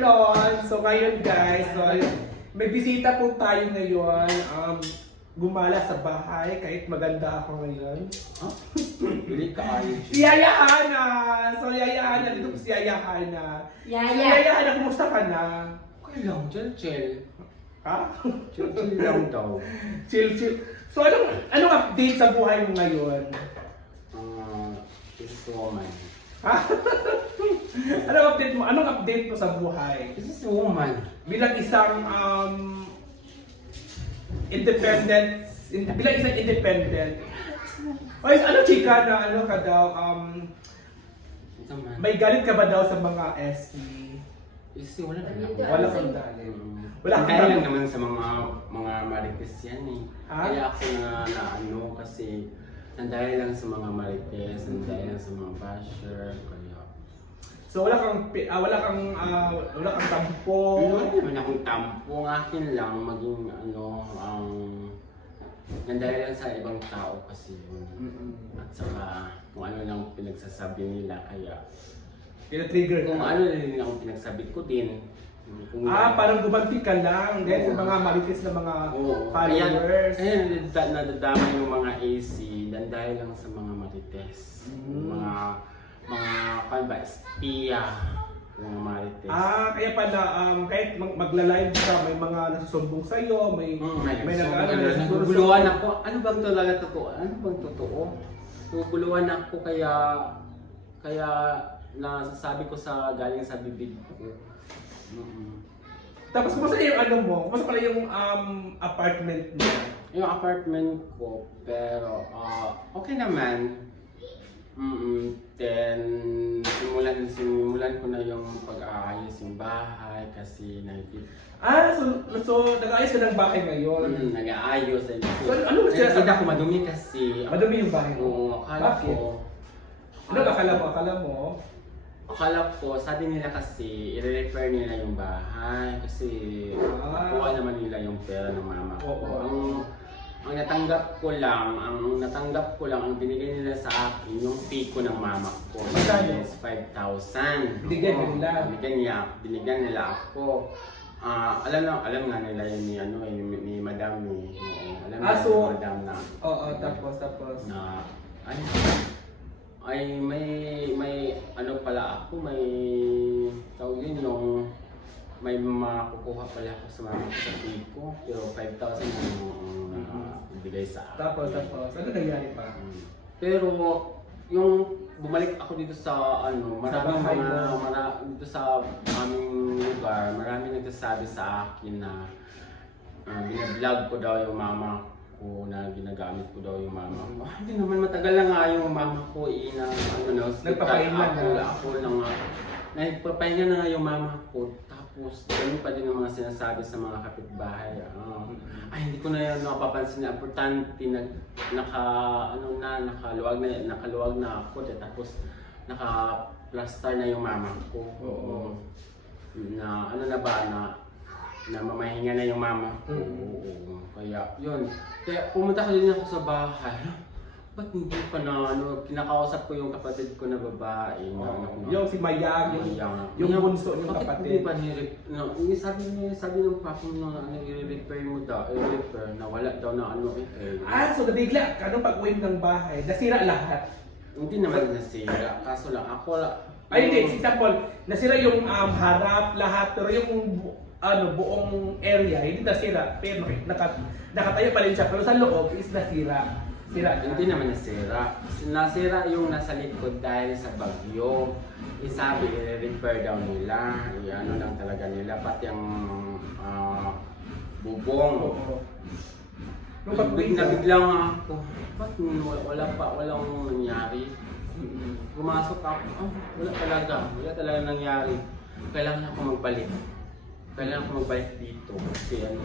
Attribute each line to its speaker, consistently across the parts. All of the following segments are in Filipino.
Speaker 1: Ngayon, so ngayon guys, so ayun, may bisita po tayo ngayon. Um, gumala sa bahay kahit maganda ako ngayon.
Speaker 2: Hindi ka ayos.
Speaker 1: Si Yaya Hana! So Yaya Hana, dito po si Yaya Hana. So,
Speaker 3: Yaya.
Speaker 1: Yaya Hana, kumusta ka na?
Speaker 2: Okay lang, chill chill.
Speaker 1: Ha?
Speaker 2: Chill chill lang daw.
Speaker 1: chill, chill. So anong, anong update sa buhay mo ngayon?
Speaker 2: Ah, this is woman.
Speaker 1: Ha? anong update mo? Anong update mo sa buhay?
Speaker 2: This is woman.
Speaker 1: bilang isang um, independent, in, bilang isang independent, ay, ano chika na ano ka daw, um, may galit ka ba daw sa mga SC?
Speaker 2: Is wala na.
Speaker 1: Wala kang galit.
Speaker 2: Wala
Speaker 1: Wala kang galit.
Speaker 2: naman sa mga mga marites yan eh.
Speaker 1: Ha?
Speaker 2: Kaya ako na, na ano kasi nandahil lang sa mga marites, nandahil lang sa mga basher. Kaya
Speaker 1: So wala kang pi- ah, wala kang ah, wala kang tampo.
Speaker 2: Wala naman akong tampo. Ang akin lang maging ano ang nandahil lang sa ibang tao kasi yun.
Speaker 1: Mm-mm.
Speaker 2: At saka kung ano lang pinagsasabi nila kaya
Speaker 1: Kina-trigger
Speaker 2: kung
Speaker 1: ka.
Speaker 2: ano rin ang pinagsabi ko din.
Speaker 1: Ah, parang gumanti ka lang dahil sa mga marites na mga
Speaker 2: Oo.
Speaker 1: followers.
Speaker 2: Kaya nadada- nadadama yung mga AC dan dahil lang sa mga marites.
Speaker 1: Mm.
Speaker 2: Mga mga kan ba espiya yung mga marites.
Speaker 1: Ah, kaya pala um, kahit mag- magla-live ka, may mga nasusumbong sa iyo, may
Speaker 2: Mm, may,
Speaker 1: may
Speaker 2: so,
Speaker 1: nag-
Speaker 2: ano,
Speaker 1: ano,
Speaker 2: naguguluhan ako. Ano bang talaga totoo? Ano bang totoo? Naguguluhan ako kaya kaya nasasabi ko sa galing sa bibig ko. Mm.
Speaker 1: Tapos kumusta yung ano mo? Kumusta pala yung um, apartment mo?
Speaker 2: Yung apartment ko, pero ah, okay naman. Mm Then, simulan, simulan ko na yung pag-aayos yung bahay kasi nakikita.
Speaker 1: Ah, so, so nag-ayos ka ng bahay ngayon.
Speaker 2: Mm, nag-aayos. kasi-
Speaker 1: So, ano ba sila sa-
Speaker 2: Nakikita ko madumi kasi.
Speaker 1: Madumi yung bahay mo.
Speaker 2: Oo, akala
Speaker 1: Bakit?
Speaker 2: ko.
Speaker 1: Ano ba akala mo? Akala mo?
Speaker 2: Akala ko, sabi nila kasi, i-repair nila yung bahay kasi
Speaker 1: Ah.
Speaker 2: nakuha naman nila yung pera ng mama ko.
Speaker 1: Oo.
Speaker 2: Ang, ang natanggap ko lang, ang natanggap ko lang, ang binigay nila sa akin, yung fee ko ng mama ko
Speaker 1: Magkano?
Speaker 2: is 5,000.
Speaker 1: Binigyan
Speaker 2: Oo,
Speaker 1: nila?
Speaker 2: Binigyan niya, binigyan nila ako. Ah, alam na, alam nga nila yun ni ano eh, ni, ni Madam ni. Oo, alam
Speaker 1: Ah,
Speaker 2: na
Speaker 1: so-
Speaker 2: ni Madam na
Speaker 1: Oo, tapos, tapos.
Speaker 2: na ay ay may ano pala ako may tawag yun yung may makukuha pala ako sa mga sa fee ko pero 5,000 yung uh, ibigay sa akin.
Speaker 1: Tapos, tapos. Ano nangyari pa?
Speaker 2: Mm. Pero yung bumalik ako dito sa ano, maraming
Speaker 1: bahay
Speaker 2: mga mara, dito sa aming lugar, marami nagsasabi sa akin na uh, binablog ko daw yung mama ko na ginagamit ko daw yung mama ko. Ah, Hindi naman matagal lang nga yung mama ko eh, na ano na
Speaker 1: Nagpapahinga
Speaker 2: ako,
Speaker 1: na.
Speaker 2: ako na nga. Nagpapahinga na yung mama ko. Tapos, ganun pa din ang mga sinasabi sa mga kapitbahay. Ah, ay, hindi ko na yan napapansin na importante na naka, ano na, nakaluwag na, nakaluwag na ako. eh, Tapos, naka-plaster na yung mama ko.
Speaker 1: Oo.
Speaker 2: Na, ano na ba, na, na mamahinga na yung mama ko.
Speaker 1: Mm.
Speaker 2: Oo. Kaya, yun. Kaya pumunta ko din ako sa bahay. Ba't hindi pa na, ano, kinakausap ko yung kapatid ko na babae. Na,
Speaker 1: Oo.
Speaker 2: ano,
Speaker 1: Yung si Mayag, yung,
Speaker 2: Mayang.
Speaker 1: yung
Speaker 2: Mayang,
Speaker 1: bunso niyong
Speaker 2: bakit
Speaker 1: kapatid.
Speaker 2: hindi pa no, yung sabi niya, sabi ng papa mo na ano, i-repair mo daw, i-repair, na wala daw na ano eh. eh.
Speaker 1: Ah, so nabigla ka nung pag-uwi ng bahay, nasira lahat.
Speaker 2: Hindi naman nasira, kaso lang ako lang.
Speaker 1: Ay, hindi. Si Example, nasira yung um, harap, lahat, pero yung bu- ano, buong area, hindi nasira. Pero naka- nakatayo pa rin siya, pero sa loob is nasira. Sira.
Speaker 2: Hindi naman nasira. Nasira yung nasa likod dahil sa bagyo. Isabi, i-repair daw nila. Ano lang talaga nila. Pati ang ah, bubong.
Speaker 1: Nung pag-uwi
Speaker 2: bigla bigla nga ako, ba't wala, pa, walang nangyari? Pumasok ako, ah, wala talaga, wala talaga nangyari. Kailangan ako magbalik. Kailangan ako magbalik dito kasi ano,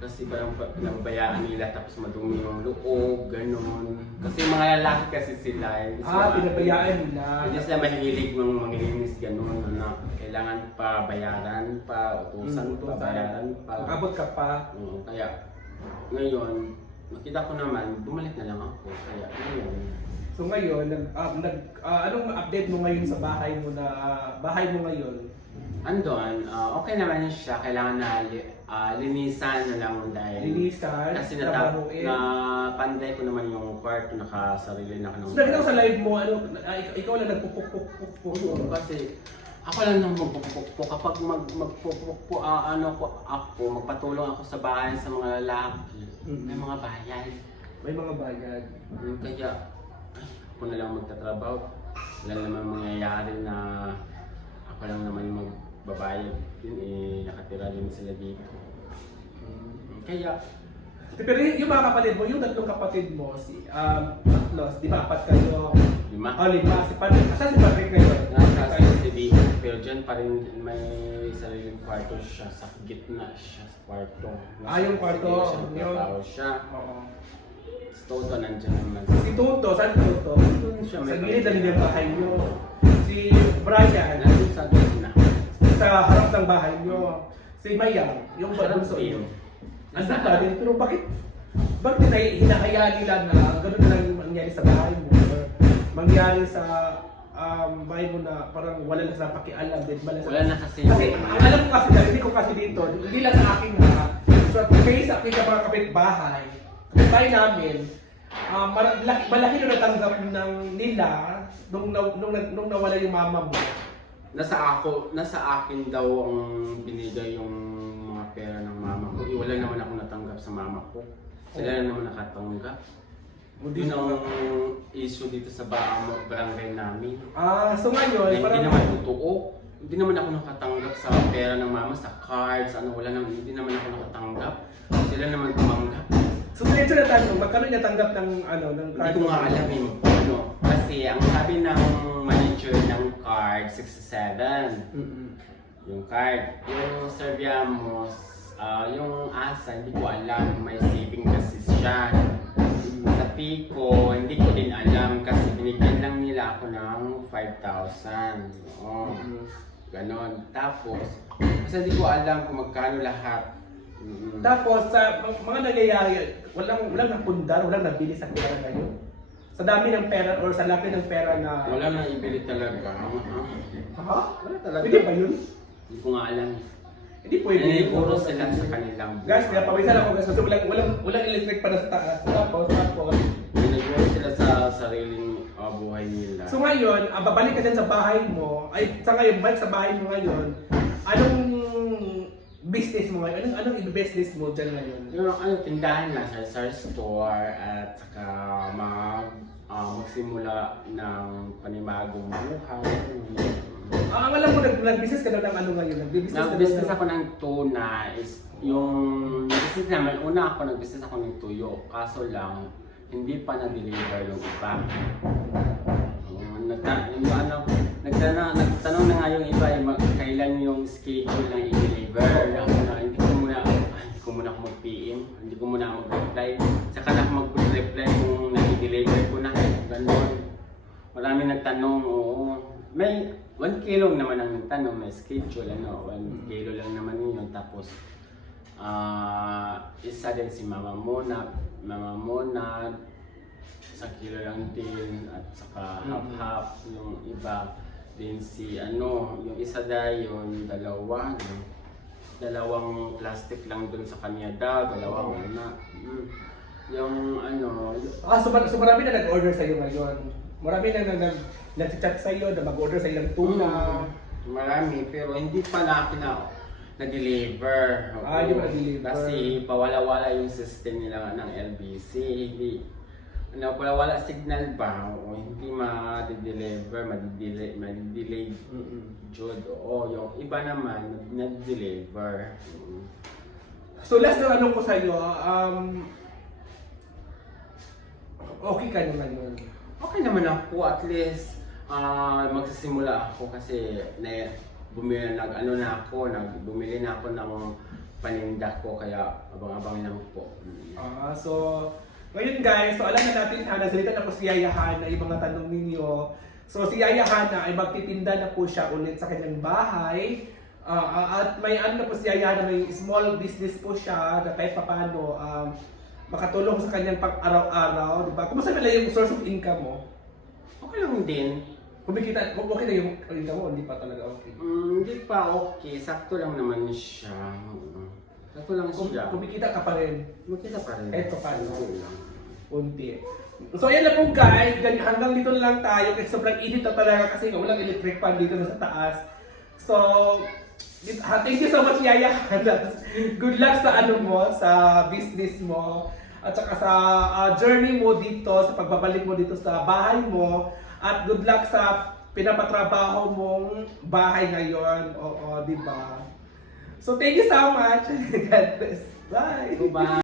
Speaker 2: kasi parang pa- pinabayaan nila tapos madumi yung loob, ganun. Kasi mga lalaki kasi sila. eh,
Speaker 1: ah, pinabayaan nila.
Speaker 2: Hindi sila mahilig ng manglinis ganun. Ano, kailangan pa bayaran pa, utusan
Speaker 1: Mm,
Speaker 2: pa, bayaran pa.
Speaker 1: Abot ka pa.
Speaker 2: Oo, kaya ngayon, nakita ko naman, bumalik na lang ako. Kaya ngayon,
Speaker 1: So ngayon, nag, um, nag, ah, anong update mo ngayon sa bahay mo na bahay mo ngayon?
Speaker 2: andon, ah, okay naman siya. Kailangan na li- ah, linisan na lang dahil
Speaker 1: Linisan,
Speaker 2: kasi
Speaker 1: trabahuin.
Speaker 2: na panday ko naman yung kwarto, nakasarili na ako ng
Speaker 1: So, nakita ko sa live mo, ano, ah, ikaw, ikaw lang nagpupukpukpukpuk.
Speaker 2: Oo, kasi ako lang nang magpupukpuk po. Kapag mag, magpupuk po, ah, ano ko, ako, magpatulong ako sa bahay sa mga lalaki. May mga bayan.
Speaker 1: May mga bayad.
Speaker 2: Mm, Kaya, ay, ako na lang magtatrabaho. Wala naman mangyayari na ako lang naman yung magbabayad. Yun eh, nakatira din sila dito. Mm, Kaya,
Speaker 1: Pero yung mga kapatid mo, yung tatlong kapatid mo, si um, tatlo, di ba apat kayo?
Speaker 2: lima.
Speaker 1: Oh, lima. Si Patrick, asan si Patrick ngayon?
Speaker 2: Nasa CCTV, pero dyan pa rin may sariling kwarto siya. Sa gitna siya sa kwarto.
Speaker 1: Ah, yung kwarto.
Speaker 2: Siya,
Speaker 1: Yun.
Speaker 2: nagtatrabaho siya.
Speaker 1: Oo.
Speaker 2: Sa Toto nandyan naman.
Speaker 1: Si Toto, saan si Toto?
Speaker 2: Doon siya,
Speaker 1: Sa gilid ng yung bahay nyo. Si Brian,
Speaker 2: Nandun sa gitna.
Speaker 1: sa harap ng bahay nyo. Si Mayang, yung
Speaker 2: Harap
Speaker 1: bunso
Speaker 2: din.
Speaker 1: nyo. Andun pa rin, pero bakit bakit nila hinahayaan nila na gano'n na lang yung mangyari sa bahay mo? Or mangyari sa um, bahay mo na parang wala na sa pakialam din. Wala, sa-
Speaker 2: Wala na kasi.
Speaker 1: Kasi, ang alam ko kasi, hindi ko kasi dito, hindi lang sa akin ha, so, kaya sa akin sa mga kapitbahay, kapitbahay namin, um, malaki, malaki na natanggap ng nila nung, na- nung, nung, nung nawala yung mama mo.
Speaker 2: Nasa ako, nasa akin daw ang binigay yung mga pera ng mama ko. Eh, wala naman ako natanggap sa mama ko. Sila na naman nakatanggap.
Speaker 1: Hindi
Speaker 2: Yun ang issue dito sa ba barangay namin.
Speaker 1: Ah, so
Speaker 2: Na
Speaker 1: ngayon,
Speaker 2: hindi
Speaker 1: parang,
Speaker 2: naman totoo. Hindi naman ako nakatanggap sa pera ng mama, sa cards, ano, wala naman, hindi naman ako nakatanggap. Sila naman tumanggap.
Speaker 1: So diretso na tanong, magkano niya tanggap ng, ano, ng
Speaker 2: Hindi
Speaker 1: card?
Speaker 2: ko nga alam yung ano. Kasi ang sabi ng manager ng card, 67.
Speaker 1: Mm-mm.
Speaker 2: Yung card. Yung Serviamos, ah yung asa, hindi ko alam. May saving kasi siya. Sa Pico, hindi ko din alam kasi binigyan lang nila ako ng 5,000. Oo. Ganon. Tapos, kasi hindi ko alam kung magkano lahat.
Speaker 1: Tapos, sa mga nangyayari, walang, walang napundar, walang nabili sa pera ngayon. Sa dami ng pera or sa laki ng pera na...
Speaker 2: Wala nang ibili talaga.
Speaker 1: Ha?
Speaker 2: Wala talaga.
Speaker 1: Pwede ba yun?
Speaker 2: Hindi ko nga alam.
Speaker 1: Hindi pwede.
Speaker 2: Naniguro sila sa kanilang
Speaker 1: Guys, kaya pawisan ako guys kasi walang, walang, walang electric pa na sa taas. Tapos, tapos.
Speaker 2: Naniguro sila sa sariling uh, buhay nila.
Speaker 1: So ngayon, ah, babalik ka din sa bahay mo. Ay, sa ngayon, balik sa bahay mo ngayon. Anong business mo ngayon? Anong, anong business mo dyan ngayon?
Speaker 2: Yung ano, tindahan na sa sa store at saka mag, ah, magsimula ng panibagong buhay.
Speaker 1: Ah, alam mo, nag, nag-business ka na ng ano ngayon? Nag-business ka na
Speaker 2: Nag-business
Speaker 1: ng-
Speaker 2: ako ng tuna is yung business naman, una ako nag-business ako ng tuyo. Kaso lang, hindi pa na-deliver yung iba. Um, nagta yung ano, nagtanong, nagtanong na nga yung iba, eh, mag- kailan yung schedule na i-deliver. 1 kilo naman ang nagtanong, may schedule, ano, 1 kilo lang naman yun. Tapos, ah isa din si Mama Mona, Mama Mona, sa kilo lang din, at saka
Speaker 1: Mm.
Speaker 2: half-half yung iba. Din si ano, yung isa dayon, dalawa, no? dalawang plastic lang dun sa kanya daw, dalawang una. Mm. Yung ano,
Speaker 1: Ah, so, mar- so marami na nag-order sa'yo ngayon. Marami na nag nag nag-chat sa'yo na mag-order sa ilang tuna.
Speaker 2: Mm. Marami, pero hindi pa na akin na na-deliver.
Speaker 1: Ah, hindi pa na-deliver.
Speaker 2: Kasi pawala-wala yung system nila ng LBC. Hindi, ano, pawala signal ba? O hindi ma-deliver, ma-delay, ma-delay jud. Oo, yung iba naman, nag-deliver. Mm.
Speaker 1: So last na ano ko sa'yo, um, okay ka na ngayon.
Speaker 2: Okay naman ako, at least ah magsisimula ako kasi na bumili nag ano na ako, nag bumili na ako ng paninda ko kaya abang-abang lang po.
Speaker 1: Ah, so, ngayon guys, so alam na natin ha, nasalita na po si Yaya Hana, yung mga tanong ninyo. So si Yaya Hana ay magtitinda na po siya ulit sa kanyang bahay. Ah, ah, at may ano po si Yaya Hana, may small business po siya na kahit papano um, makatulong sa kanyang pang-araw-araw, di ba? Kumusta pala yung source of income mo?
Speaker 2: Okay lang din.
Speaker 1: Kumikita, okay na yung income mo, hindi pa talaga okay.
Speaker 2: Mm, hindi pa okay. Sakto lang naman siya. Sakto lang
Speaker 1: Kum-
Speaker 2: siya.
Speaker 1: kumikita ka pa rin.
Speaker 2: Makita pa rin.
Speaker 1: Eto pa, no?
Speaker 2: Lang.
Speaker 1: Unti. So ayan na po guys, Gan- hanggang dito na lang tayo kasi sobrang init na talaga kasi nga walang electric fan dito na sa taas. So, thank you so much Yaya. Good luck sa ano mo, sa business mo at saka sa ah, journey mo dito, sa pagbabalik mo dito sa bahay mo at good luck sa pinapatrabaho mong bahay ngayon. Oo, di ba? So thank you so much. God bless. Bye.
Speaker 2: Bye-bye.